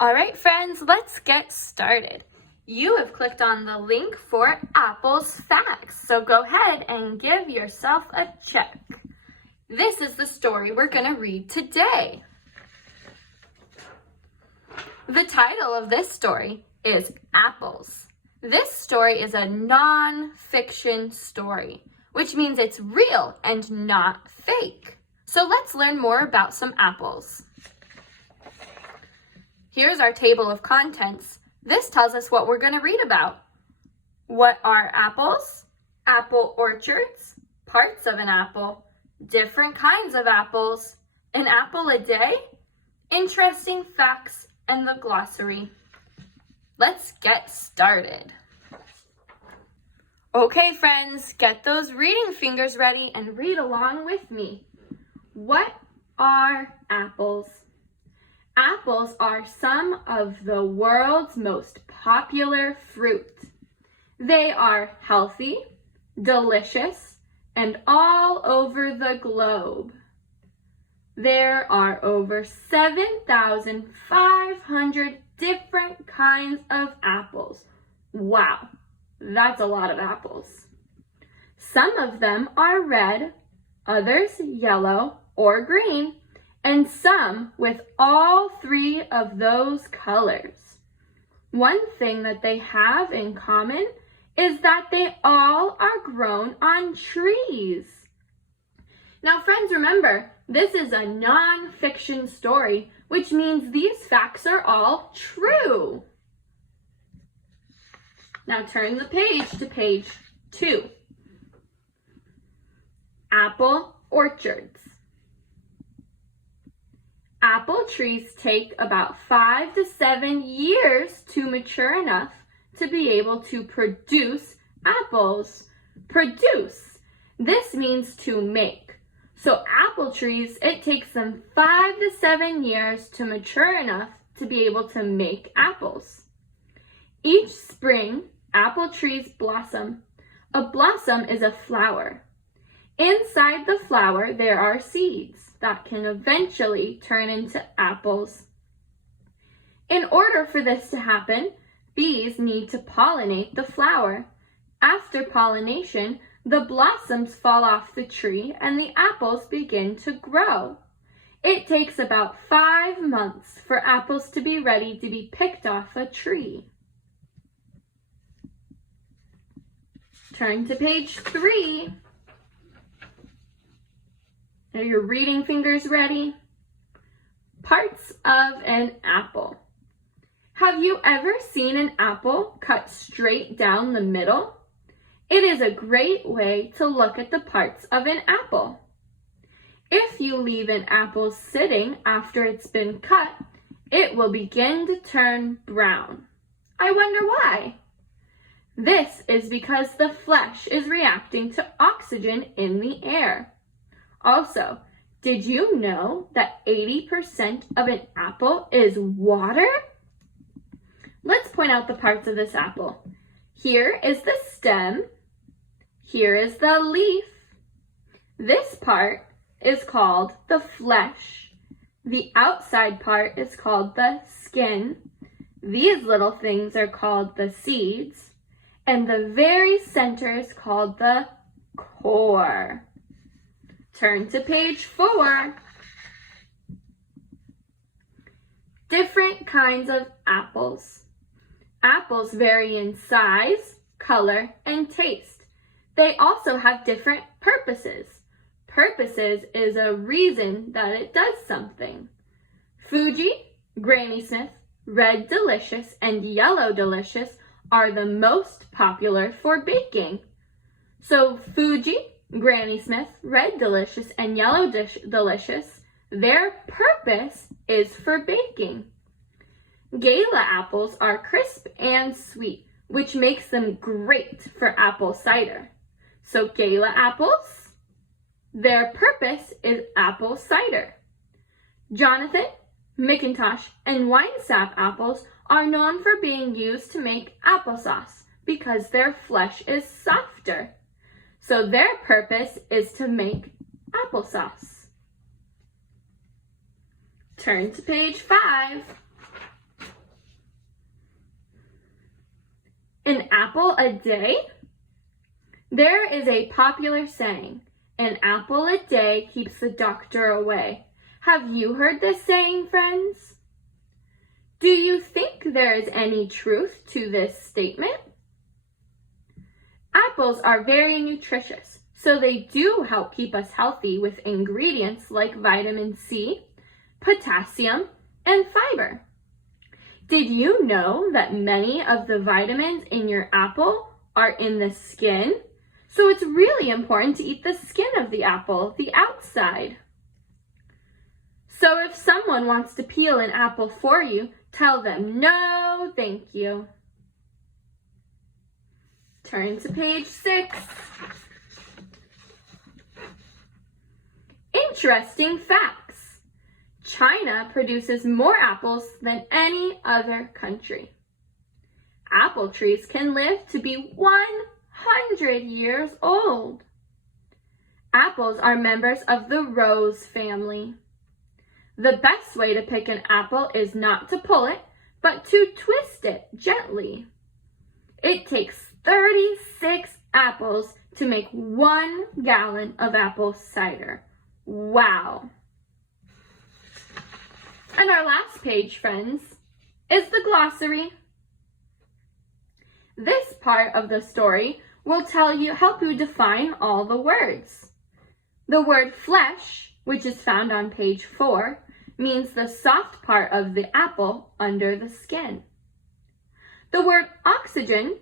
All right, friends, let's get started. You have clicked on the link for Apple's Facts, so go ahead and give yourself a check. This is the story we're going to read today. The title of this story is Apples. This story is a non-fiction story, which means it's real and not fake. So let's learn more about some apples. Here's our table of contents. This tells us what we're going to read about. What are apples? Apple orchards, parts of an apple, different kinds of apples, an apple a day, interesting facts, and the glossary. Let's get started. Okay, friends, get those reading fingers ready and read along with me. What are apples? Apples are some of the world's most popular fruit. They are healthy, delicious, and all over the globe. There are over 7,500 different kinds of apples. Wow, that's a lot of apples. Some of them are red, others yellow or green, and some with all three of those colors. One thing that they have in common is that they all are grown on trees. Now, friends, remember, this is a non-fiction story, which means these facts are all true. Now turn the page to page 2. Apple orchards. Apple trees take about 5 to 7 years to mature enough to be able to produce apples. Produce. This means to make. So apple trees, it takes them 5 to 7 years to mature enough to be able to make apples. Each spring, apple trees blossom. A blossom is a flower. Inside the flower, there are seeds that can eventually turn into apples. In order for this to happen, bees need to pollinate the flower. After pollination, the blossoms fall off the tree and the apples begin to grow. It takes about 5 months for apples to be ready to be picked off a tree. Turn to page 3. Are your reading fingers ready? Parts of an apple. Have you ever seen an apple cut straight down the middle? It is a great way to look at the parts of an apple. If you leave an apple sitting after it's been cut, it will begin to turn brown. I wonder why. This is because the flesh is reacting to oxygen in the air. Also, did you know that 80% of an apple is water? Let's point out the parts of this apple. Here is the stem. Here is the leaf. This part is called the flesh. The outside part is called the skin. These little things are called the seeds. And the very center is called the core. Turn to page 4. Different kinds of apples. Apples vary in size, color, and taste. They also have different purposes. Purposes is a reason that it does something. Fuji, Granny Smith, Red Delicious, and Yellow Delicious are the most popular for baking. So Fuji, Granny Smith, Red Delicious, and Yellow Delicious, their purpose is for baking. Gala apples are crisp and sweet, which makes them great for apple cider. So Gala apples, their purpose is apple cider. Jonathan, McIntosh, and Winesap apples are known for being used to make applesauce because their flesh is softer. So their purpose is to make applesauce. Turn to page 5. apple a day? There is a popular saying, an apple a day keeps the doctor away. Have you heard this saying, friends? Do you think there is any truth to this statement? Apples are very nutritious, so they do help keep us healthy with ingredients like vitamin C, potassium, and fiber. Did you know that many of the vitamins in your apple are in the skin? So it's really important to eat the skin of the apple, the outside. So if someone wants to peel an apple for you, tell them no, thank you. Turn to page 6. Interesting facts. China produces more apples than any other country. Apple trees can live to be 100 years old. Apples are members of the rose family. The best way to pick an apple is not to pull it, but to twist it gently. It takes 36 apples to make 1 gallon of apple cider. Wow! And our last page, friends, is the glossary. This part of the story will help you define all the words. The word flesh, which is found on page 4, means the soft part of the apple under the skin. The word oxygen,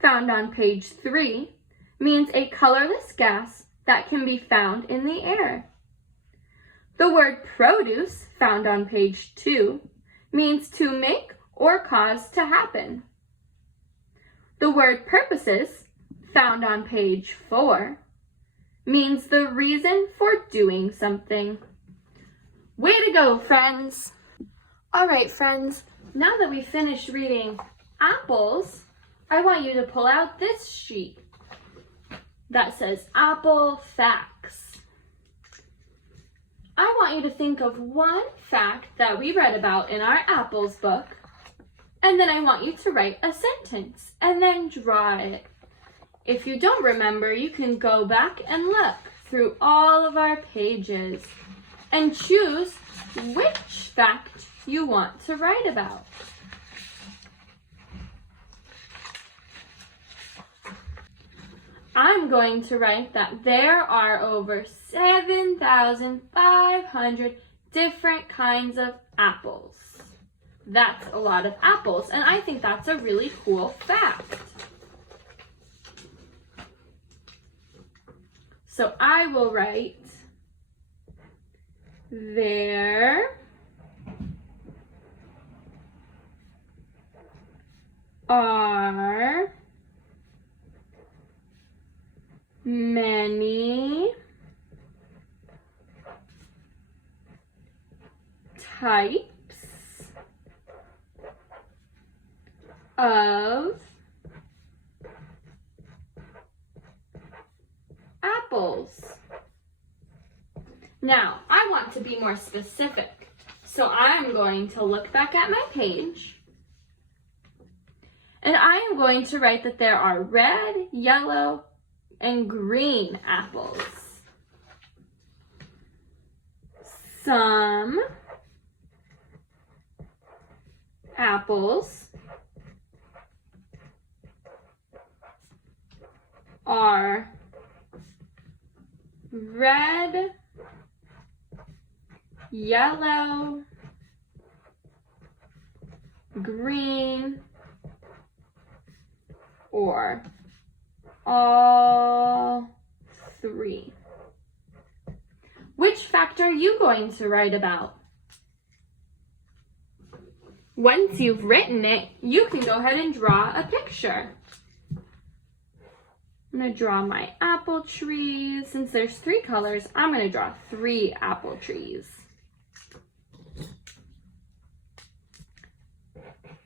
found on page 3, means a colorless gas that can be found in the air. The word produce, found on page 2, means to make or cause to happen. The word purposes, found on page 4, means the reason for doing something. Way to go, friends! All right, friends, now that we finished reading apples, I want you to pull out this sheet that says Apple Facts. I want you to think of one fact that we read about in our apples book, and then I want you to write a sentence and then draw it. If you don't remember, you can go back and look through all of our pages and choose which fact you want to write about. I'm going to write that there are over 7,500 different kinds of apples. That's a lot of apples, and I think that's a really cool fact. So I will write, there are many types of apples. Now, I want to be more specific, so I'm going to look back at my page, and I am going to write that there are red, yellow, and green apples. Some apples are red, yellow, green, or all 3. Which fact are you going to write about? Once you've written it, you can go ahead and draw a picture. I'm going to draw my apple trees. Since there's 3 colors, I'm going to draw 3 apple trees.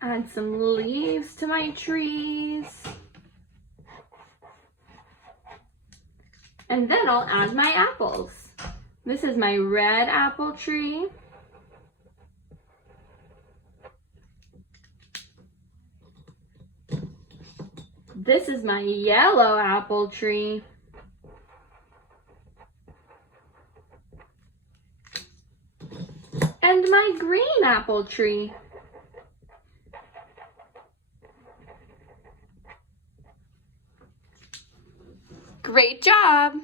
Add some leaves to my trees. And then I'll add my apples. This is my red apple tree. This is my yellow apple tree. And my green apple tree. Great job!